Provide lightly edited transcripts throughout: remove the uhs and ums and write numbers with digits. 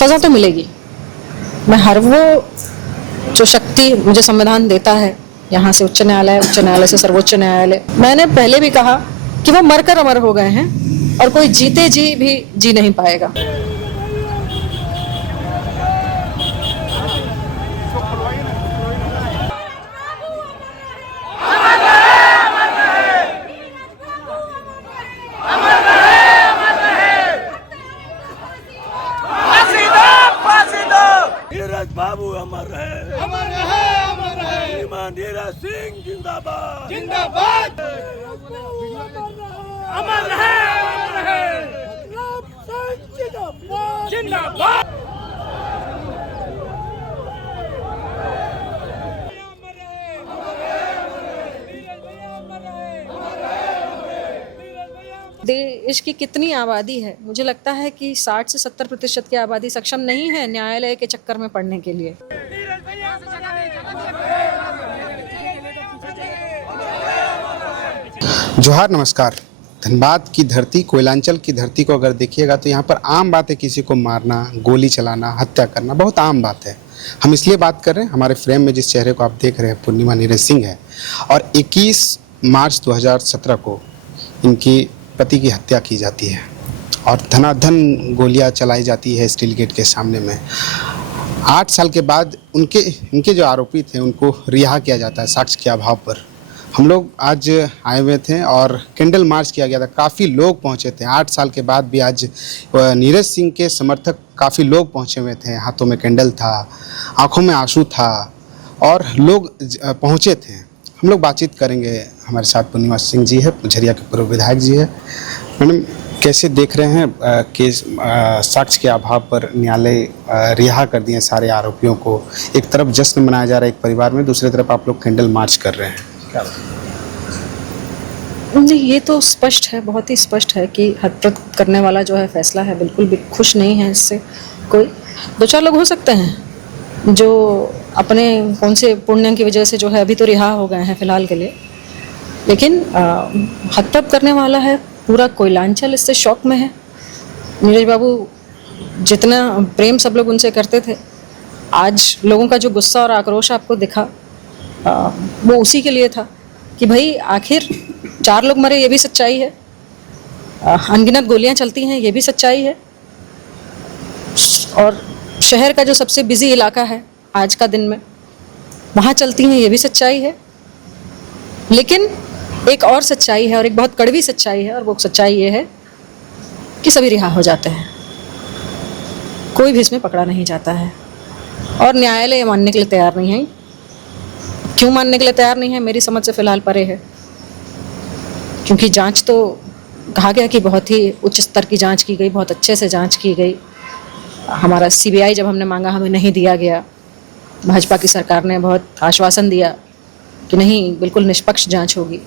सज़ा तो मिलेगी। मैं हर वो जो शक्ति मुझे संविधान देता है, यहाँ से उच्च न्यायालय से सर्वोच्च न्यायालय, मैंने पहले भी कहा कि वो मरकर अमर हो गए हैं और कोई जीते जी भी जी नहीं पाएगा। नीरज बाबू अमर रहे, अमर रहे, अमर रहे। नीरज सिंह जिंदाबाद, जिंदाबाद। अमर रहे, अमर रहे। जिंदाबाद। देश की कितनी आबादी है, मुझे लगता है कि 60 से 70% की आबादी सक्षम नहीं है न्यायालय के चक्कर में पड़ने के लिए। जोहार, नमस्कार। धनबाद की धरती, कोयलांचल की धरती को अगर देखिएगा तो यहाँ पर आम बात है, किसी को मारना, गोली चलाना, हत्या करना बहुत आम बात है। हम इसलिए बात कर रहे हैं, हमारे फ्रेम में जिस चेहरे को आप देख रहे हैं पूर्णिमा नीरज सिंह है और 21 मार्च 2017 को इनकी पति की हत्या की जाती है और धनाधन गोलियां चलाई जाती है स्टील गेट के सामने में। 8 साल के बाद इनके जो आरोपी थे उनको रिहा किया जाता है साक्ष्य के अभाव पर। हम लोग आज आए हुए थे और कैंडल मार्च किया गया था, काफ़ी लोग पहुंचे थे। 8 साल के बाद भी आज नीरज सिंह के समर्थक काफ़ी लोग पहुंचे हुए थे। हाथों में कैंडल था, आंखों में आंसू था और लोग पहुंचे थे। हम लोग बातचीत करेंगे, हमारे साथ पूर्णिमा सिंह जी है, झरिया के पूर्व विधायक जी है। मैडम, कैसे देख रहे हैं कि साक्ष्य के अभाव पर न्यायालय रिहा कर दिए सारे आरोपियों को? एक तरफ जश्न मनाया जा रहा है एक परिवार में, दूसरी तरफ आप लोग कैंडल मार्च कर रहे हैं, क्या? नहीं, ये तो स्पष्ट है, बहुत ही स्पष्ट है कि हत्या करने वाला जो है फैसला है, बिल्कुल भी खुश नहीं है इससे। कोई 2-4 लोग हो सकते हैं जो अपने कौन से पुण्य की वजह से जो है अभी तो रिहा हो गए हैं फिलहाल के लिए, लेकिन हत्या करने वाला है पूरा कोयलांचल, इससे शौक में है। नीरज बाबू जितना प्रेम सब लोग उनसे करते थे, आज लोगों का जो गुस्सा और आक्रोश आपको दिखा वो उसी के लिए था कि भाई आखिर 4 लोग मरे, ये भी सच्चाई है। अनगिनत गोलियां चलती हैं, ये भी सच्चाई है। और शहर का जो सबसे बिजी इलाका है आज का दिन में, वहाँ चलती हैं, ये भी सच्चाई है। लेकिन एक और सच्चाई है और एक बहुत कड़वी सच्चाई है, और वो सच्चाई ये है कि सभी रिहा हो जाते हैं, कोई भी इसमें पकड़ा नहीं जाता है। और न्यायालय मानने के लिए तैयार नहीं है। क्यों मानने के लिए तैयार नहीं है, मेरी समझ से फिलहाल परे है। क्योंकि जांच तो कहा गया कि बहुत ही उच्च स्तर की जांच की गई, बहुत अच्छे से जांच की गई। हमारा सीबीआई जब हमने मांगा, हमें नहीं दिया गया। भाजपा की सरकार ने बहुत आश्वासन दिया कि नहीं, बिल्कुल निष्पक्ष जांच होगी।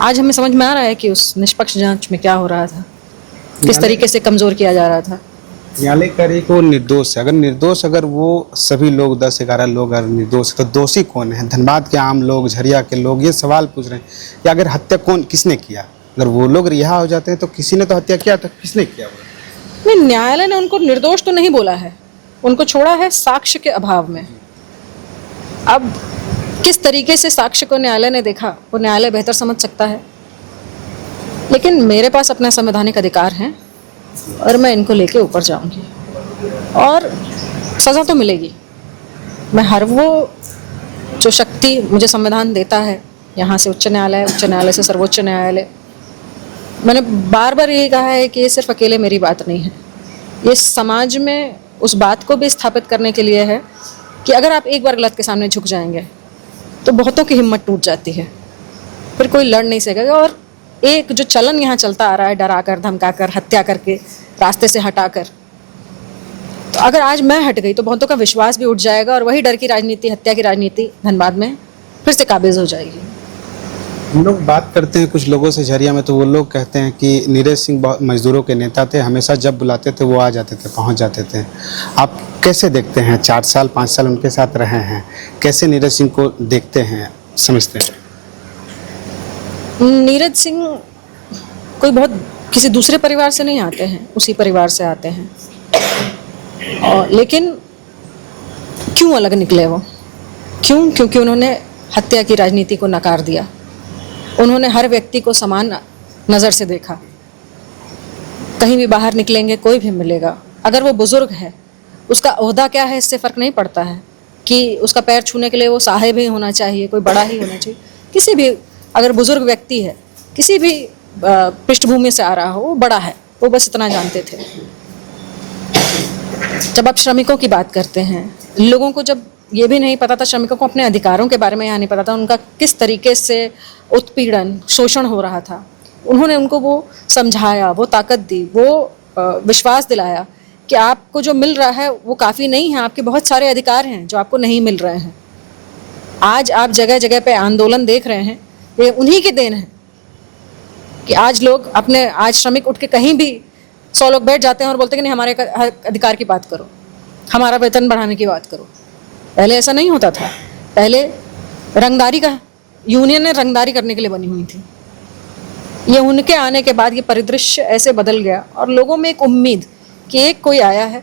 आज हमें समझ में आ रहा है कि उस निष्पक्ष जांच में क्या हो रहा था, किस तरीके से कमज़ोर किया जा रहा था। न्यायालय करे कि वो निर्दोष है। अगर वो सभी लोग 10-11 लोग अगर निर्दोष है तो दोषी कौन है? धनबाद के आम लोग, झरिया के लोग ये सवाल पूछ रहे हैं कि अगर हत्या किसने किया? अगर वो लोग रिहा हो जाते हैं तो किसी ने तो हत्या किया था, किसने किया वो? नहीं, न्यायालय ने उनको निर्दोष तो नहीं बोला है, उनको छोड़ा है साक्ष्य के अभाव में। अब किस तरीके से साक्ष्य को न्यायालय ने देखा वो न्यायालय बेहतर समझ सकता है, लेकिन मेरे पास अपना संवैधानिक अधिकार है और मैं इनको लेके ऊपर जाऊंगी और सज़ा तो मिलेगी। मैं हर वो जो शक्ति मुझे संविधान देता है, यहाँ से उच्च न्यायालय से सर्वोच्च न्यायालय, मैंने बार बार यही कहा है कि ये सिर्फ अकेले मेरी बात नहीं है, ये समाज में उस बात को भी स्थापित करने के लिए है कि अगर आप एक बार गलत के सामने झुक जाएंगे तो बहुतों की हिम्मत टूट जाती है, फिर कोई लड़ नहीं सकेगा। और एक जो चलन यहाँ चलता आ रहा है, डरा कर, धमका कर, हत्या करके, रास्ते से हटा कर, तो अगर आज मैं हट गई तो बहुतों का विश्वास भी उठ जाएगा और वही डर की राजनीति, हत्या की राजनीति धनबाद में फिर से काबिज हो जाएगी। हम लोग बात करते हैं कुछ लोगों से झरिया में, तो वो लोग कहते हैं कि नीरज सिंह बहुत मजदूरों के नेता थे, हमेशा जब बुलाते थे वो आ जाते थे, पहुंच जाते थे। आप कैसे देखते हैं? 4 साल 5 साल उनके साथ रहे हैं, कैसे नीरज सिंह को देखते हैं, समझते हैं? नीरज सिंह कोई बहुत किसी दूसरे परिवार से नहीं आते हैं, उसी परिवार से आते हैं। और लेकिन क्यों अलग निकले वो? क्यों? क्योंकि उन्होंने हत्या की राजनीति को नकार दिया। उन्होंने हर व्यक्ति को समान नज़र से देखा। कहीं भी बाहर निकलेंगे कोई भी मिलेगा, अगर वो बुज़ुर्ग है, उसका ओहदा क्या है इससे फ़र्क नहीं पड़ता है कि उसका पैर छूने के लिए वो साहिब ही होना चाहिए, कोई बड़ा ही होना चाहिए। किसी भी अगर बुज़ुर्ग व्यक्ति है, किसी भी पृष्ठभूमि से आ रहा हो, वो बड़ा है, वो बस इतना जानते थे। जब आप श्रमिकों की बात करते हैं, लोगों को जब ये भी नहीं पता था, श्रमिकों को अपने अधिकारों के बारे में यहाँ नहीं पता था, उनका किस तरीके से उत्पीड़न शोषण हो रहा था, उन्होंने उनको वो समझाया, वो ताकत दी, वो विश्वास दिलाया कि आपको जो मिल रहा है वो काफ़ी नहीं है, आपके बहुत सारे अधिकार हैं जो आपको नहीं मिल रहे हैं। आज आप जगह जगह पे आंदोलन देख रहे हैं, ये उन्हीं की देन है कि आज लोग अपने, आज श्रमिक उठ के कहीं भी 100 लोग बैठ जाते हैं और बोलते हैं कि नहीं हमारे अधिकार की बात करो, हमारा वेतन बढ़ाने की बात करो। पहले ऐसा नहीं होता था। पहले रंगदारी का यूनियन ने रंगदारी करने के लिए बनी हुई थी। ये उनके आने के बाद ये परिदृश्य ऐसे बदल गया और लोगों में एक उम्मीद कि एक कोई आया है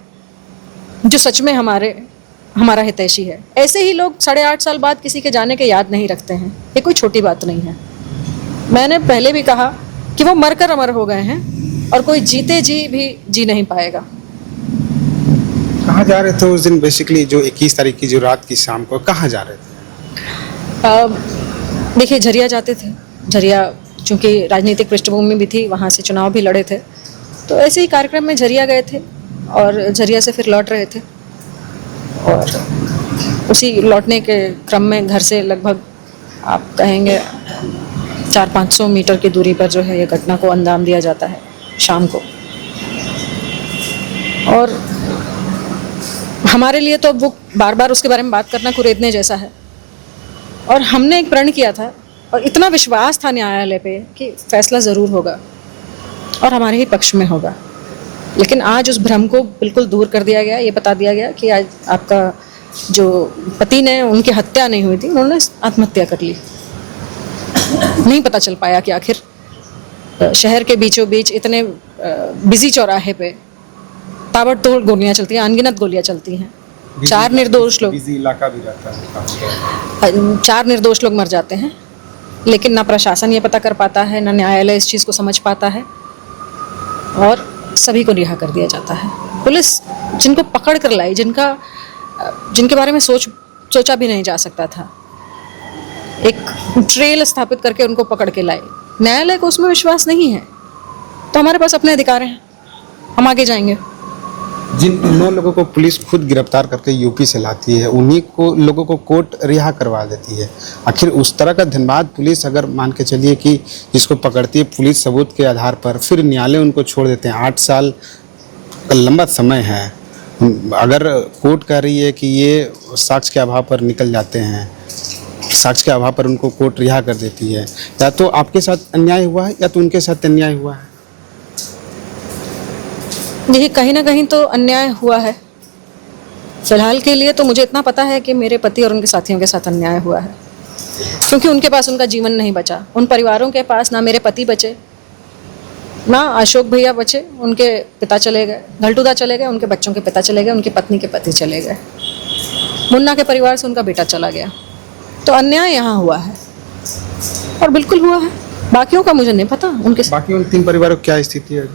जो सच में हमारा हितैषी है। ऐसे ही लोग 8.5 साल बाद किसी के जाने के याद नहीं रखते हैं। ये कोई छोटी बात नहीं है। मैंने पहले भी कहा कि वो मरकर अमर हो गए हैं और कोई जीते जी भी जी नहीं पाएगा। कहाँ जा रहे थे उस दिन? बेसिकली जो 21 तारीख की जो रात की शाम को कहाँ जा रहे थे? देखिए, झरिया जाते थे। झरिया चूँकि राजनीतिक पृष्ठभूमि भी थी, वहाँ से चुनाव भी लड़े थे, तो ऐसे ही कार्यक्रम में झरिया गए थे और झरिया से फिर लौट रहे थे। और उसी लौटने के क्रम में घर से लगभग आप कहेंगे 400-500 मीटर की दूरी पर जो है ये घटना को अंजाम दिया जाता है शाम को। और हमारे लिए तो अब वो बार बार उसके बारे में बात करना कुरेदने जैसा है। और हमने एक प्रण किया था और इतना विश्वास था न्यायालय पे कि फैसला ज़रूर होगा और हमारे ही पक्ष में होगा। लेकिन आज उस भ्रम को बिल्कुल दूर कर दिया गया। ये बता दिया गया कि आज आपका जो पति ने, उनकी हत्या नहीं हुई थी, उन्होंने आत्महत्या कर ली। नहीं पता चल पाया कि आखिर शहर के बीचों बीच इतने बिजी चौराहे पे ताबड़तोड़ गोलियां चलती हैं, अनगिनत गोलियां चलती हैं। 4 निर्दोष लोग, बिजी इलाका भी रहता है, 4 निर्दोष लोग मर जाते हैं। लेकिन ना प्रशासन ये पता कर पाता है, ना न्यायालय इस चीज़ को समझ पाता है और सभी को रिहा कर दिया जाता है। पुलिस जिनको पकड़ कर लाई, जिनके बारे में सोचा भी नहीं जा सकता था, एक ट्रेल स्थापित करके उनको पकड़ के लाई। न्यायालय को उसमें विश्वास नहीं है, तो हमारे पास अपने अधिकार हैं, हम आगे जाएंगे। जिन 9 लोगों को पुलिस खुद गिरफ्तार करके यूपी से लाती है, उन्हीं को लोगों को कोर्ट रिहा करवा देती है। आखिर उस तरह का धनबाद पुलिस, अगर मान के चलिए कि जिसको पकड़ती है पुलिस सबूत के आधार पर, फिर न्यायालय उनको छोड़ देते हैं। 8 साल का लंबा समय है। अगर कोर्ट कह रही है कि ये साक्ष्य के अभाव पर निकल जाते हैं, साक्ष्य के अभाव पर उनको कोर्ट रिहा कर देती है, या तो आपके साथ अन्याय हुआ है या तो उनके साथ अन्याय हुआ है। देखिए, कहीं ना कहीं तो अन्याय हुआ है। फिलहाल के लिए तो मुझे इतना पता है कि मेरे पति और उनके साथियों के साथ अन्याय हुआ है, क्योंकि उनके पास उनका जीवन नहीं बचा। उन परिवारों के पास ना मेरे पति बचे, ना अशोक भैया बचे, उनके पिता चले गए, घलटूदा चले गए, उनके बच्चों के पिता चले गए, उनकी पत्नी के पति चले गए, मुन्ना के परिवार से उनका बेटा चला गया। तो अन्याय यहाँ हुआ है और बिल्कुल हुआ है। बाकियों का मुझे नहीं पता। उनके बाकी उन 3 परिवारों की क्या स्थिति है?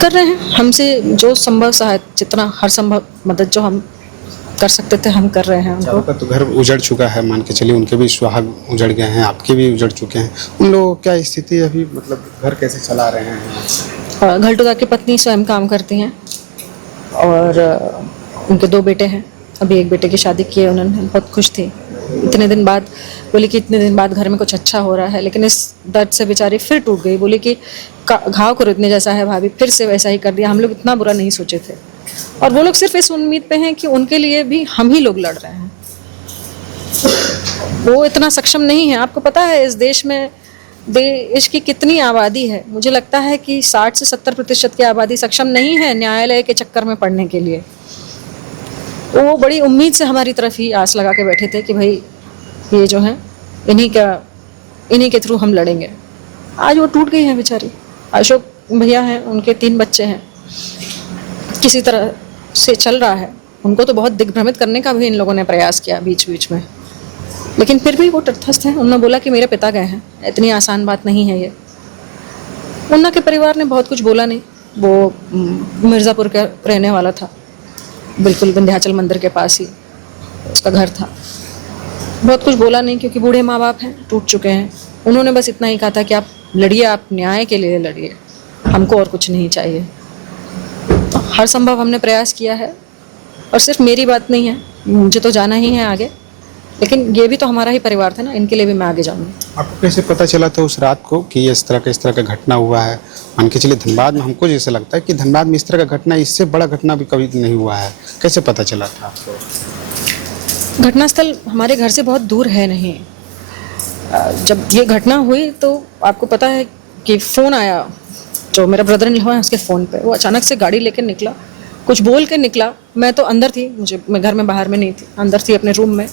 कर रहे हैं हमसे जो संभव सहायता, जितना हर संभव मदद जो हम कर सकते थे हम कर रहे हैं उनको। चारों का तो घर उजड़ चुका है, मान के चलिए उनके भी सुहाग उजड़ गए हैं, आपके भी उजड़ चुके हैं। उन लोगों की क्या स्थिति है अभी? मतलब घर कैसे चला रहे हैं? घलटूदा की पत्नी स्वयं काम करती हैं और उनके 2 बेटे हैं। अभी एक बेटे की शादी की है उन्होंने, बहुत खुश थी। इतने दिन बाद बोली कि इतने दिन बाद घर में कुछ अच्छा हो रहा है, लेकिन इस दर्द से बेचारी फिर टूट गई। बोली कि घाव को रुकने जैसा है भाभी, फिर से वैसा ही कर दिया, हम लोग इतना बुरा नहीं सोचे थे। और वो लोग सिर्फ इस उम्मीद पे हैं कि उनके लिए भी हम ही लोग लड़ रहे हैं। वो इतना सक्षम नहीं है। आपको पता है इस देश में देश की कितनी आबादी है? मुझे लगता है कि 60 से 70% की आबादी सक्षम नहीं है न्यायालय के चक्कर में पड़ने के लिए। वो बड़ी उम्मीद से हमारी तरफ ही आस लगा के बैठे थे कि भाई ये जो है इन्हीं के थ्रू हम लड़ेंगे। आज वो टूट गई हैं बेचारी। अशोक भैया हैं, उनके 3 बच्चे हैं, किसी तरह से चल रहा है। उनको तो बहुत दिग्भ्रमित करने का भी इन लोगों ने प्रयास किया बीच बीच में, लेकिन फिर भी वो तटस्थ हैं। उन्होंने बोला कि मेरे पिता गए हैं, इतनी आसान बात नहीं है ये। मुन्ना के परिवार ने बहुत कुछ बोला नहीं। वो मिर्ज़ापुर का रहने वाला था, बिल्कुल विंध्याचल मंदिर के पास ही उसका घर था। बहुत कुछ बोला नहीं क्योंकि बूढ़े माँ बाप हैं, टूट चुके हैं। उन्होंने बस इतना ही कहा था कि आप लड़िए, आप न्याय के लिए लड़िए, हमको और कुछ नहीं चाहिए। तो हर संभव हमने प्रयास किया है, और सिर्फ मेरी बात नहीं है, मुझे तो जाना ही है आगे, लेकिन ये भी तो हमारा ही परिवार था ना, इनके लिए भी मैं आगे जाऊँगी। आपको कैसे पता चला था उस रात को कि इस तरह का घटना हुआ है? मान के चलिए धनबाद में, हमको जैसे लगता है कि धनबाद में इस तरह का घटना, इससे बड़ा घटना भी कभी नहीं हुआ है। कैसे पता चला था आपको? घटनास्थल हमारे घर से बहुत दूर है नहीं। जब ये घटना हुई तो आपको पता है कि फ़ोन आया, जो मेरा ब्रदर इन लॉ है उसके फ़ोन पे। वो अचानक से गाड़ी लेकर निकला, कुछ बोल के निकला। मैं तो अंदर थी, मैं घर में बाहर में नहीं थी, अंदर थी अपने रूम में।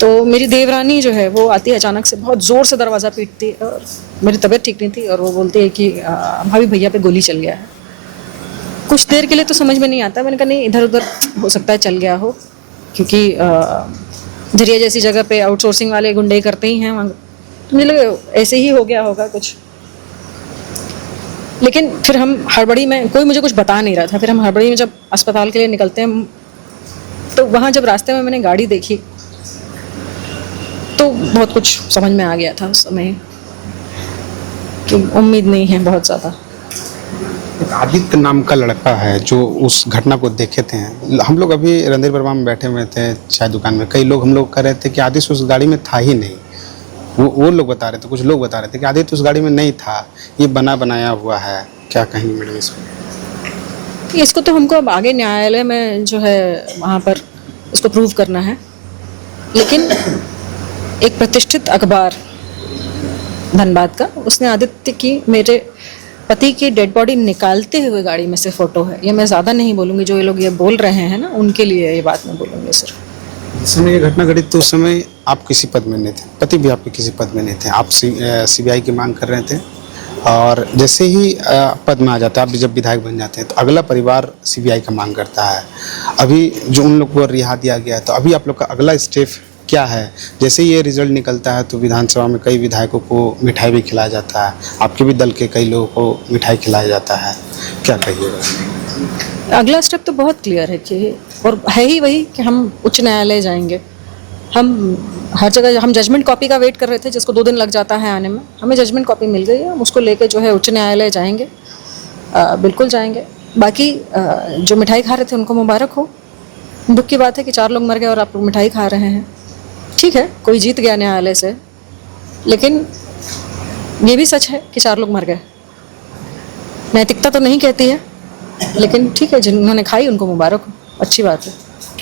तो मेरी देवरानी जो है वो आती है अचानक से, बहुत ज़ोर से दरवाज़ा पीटती, और मेरी तबीयत ठीक नहीं थी, और वो बोलती है कि भाभी भैया पे गोली चल गया है। कुछ देर के लिए तो समझ में नहीं आता, मैंने कहा नहीं, इधर उधर हो सकता है चल गया हो, क्योंकि झरिया जैसी जगह पे आउटसोर्सिंग वाले गुंडे करते ही हैं वहाँ। तो मुझे लगा ऐसे ही हो गया होगा कुछ। लेकिन फिर हम हड़बड़ी में, कोई मुझे कुछ बता नहीं रहा था, फिर हम हड़बड़ी में जब अस्पताल के लिए निकलते हैं, तो वहाँ जब रास्ते में मैंने गाड़ी देखी तो बहुत कुछ समझ में आ गया था उस समय कि उम्मीद नहीं है बहुत ज़्यादा। एक आदित्य नाम का लड़का है जो उस घटना को देखे थे। हम लोग अभी रणधीर वर्मा में बैठे हुए थे चाय दुकान में, कई लोग हम लोग कह रहे थे कि आदित्य उस गाड़ी में था ही नहीं। वो लोग बता रहे थे, कुछ लोग बता रहे थे कि आदित्य उस गाड़ी में नहीं था, ये बनाया हुआ है। क्या कहेंगे मैडम इसको? इसको तो हमको अब आगे न्यायालय में जो है वहाँ पर इसको प्रूव करना है। लेकिन एक प्रतिष्ठित अखबार धनबाद का, उसने आदित्य की, मेरे पति की डेड बॉडी निकालते हुए गाड़ी में से फ़ोटो है। ये मैं ज़्यादा नहीं बोलूँगी, जो ये लोग ये बोल रहे हैं ना, उनके लिए ये बात मैं बोलूँगी सिर्फ। जिस समय ये घटना घटी तो उस समय आप किसी पद में नहीं थे, पति भी आपके किसी पद में नहीं थे। आप सीबीआई की मांग कर रहे थे, और जैसे ही पद में आ जाता है, आप जब विधायक बन जाते हैं, तो अगला परिवार सीबीआई का मांग करता है। अभी जो उन लोग को रिहा दिया गया है, तो अभी आप लोग का अगला स्टेप क्या है? जैसे ये रिजल्ट निकलता है तो विधानसभा में कई विधायकों को मिठाई भी खिलाया जाता है, आपके भी दल के कई लोगों को मिठाई खिलाया जाता है, क्या कहिएगा? अगला स्टेप तो बहुत क्लियर है कि, और है ही वही कि हम उच्च न्यायालय जाएंगे। हम हर जगह, हम जजमेंट कॉपी का वेट कर रहे थे, जिसको 2 दिन लग जाता है आने में। हमें जजमेंट कॉपी मिल गई है, हम उसको लेके जो है उच्च न्यायालय जाएंगे, बिल्कुल जाएंगे। बाकी जो मिठाई खा रहे थे उनको मुबारक हो। दुख की बात है कि 4 लोग मर गए और आप मिठाई खा रहे हैं। ठीक है, कोई जीत गया न्यायालय से, लेकिन ये भी सच है कि 4 लोग मर गए। नैतिकता तो नहीं कहती है, लेकिन ठीक है, जिन्होंने खाई उनको मुबारक हो, अच्छी बात है।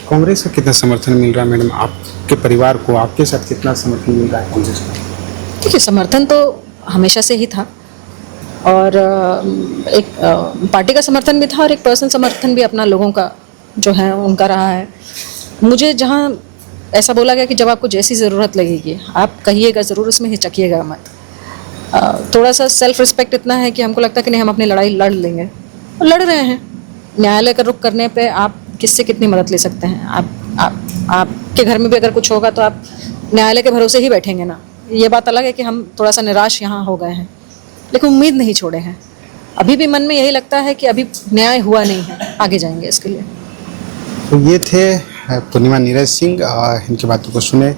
कांग्रेस का कितना समर्थन मिल रहा है मैडम? आपके परिवार को आपके साथ कितना समर्थन मिल रहा है कांग्रेस का? देखिए, समर्थन तो हमेशा से ही था, और एक पार्टी का समर्थन भी था, और एक पर्सनल समर्थन भी अपना लोगों का जो है उनका रहा है। मुझे जहाँ ऐसा बोला गया कि जब आपको जैसी ज़रूरत लगेगी आप कहिएगा ज़रूर, उसमें हिचकिएगा मत। थोड़ा सा सेल्फ रिस्पेक्ट इतना है कि हमको लगता है कि नहीं, हम अपनी लड़ाई लड़ लेंगे, और लड़ रहे हैं। न्यायालय का रुख करने पे आप किससे कितनी मदद ले सकते हैं? आपके घर में भी अगर कुछ होगा तो आप न्यायालय के भरोसे ही बैठेंगे ना। ये बात अलग है कि हम थोड़ा सा निराश यहाँ हो गए हैं, लेकिन उम्मीद नहीं छोड़े हैं। अभी भी मन में यही लगता है कि अभी न्याय हुआ नहीं है, आगे जाएंगे इसके लिए। तो ये थे पूर्णिमा नीरज सिंह, इनकी बातों को सुने।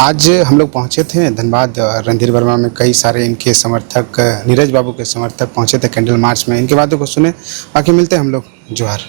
आज हम लोग पहुँचे थे धनबाद रणधीर वर्मा में, कई सारे इनके समर्थक, नीरज बाबू के समर्थक पहुँचे थे कैंडल मार्च में। इनकी बातों को सुने, बाकी मिलते हैं हम लोग। जोहार।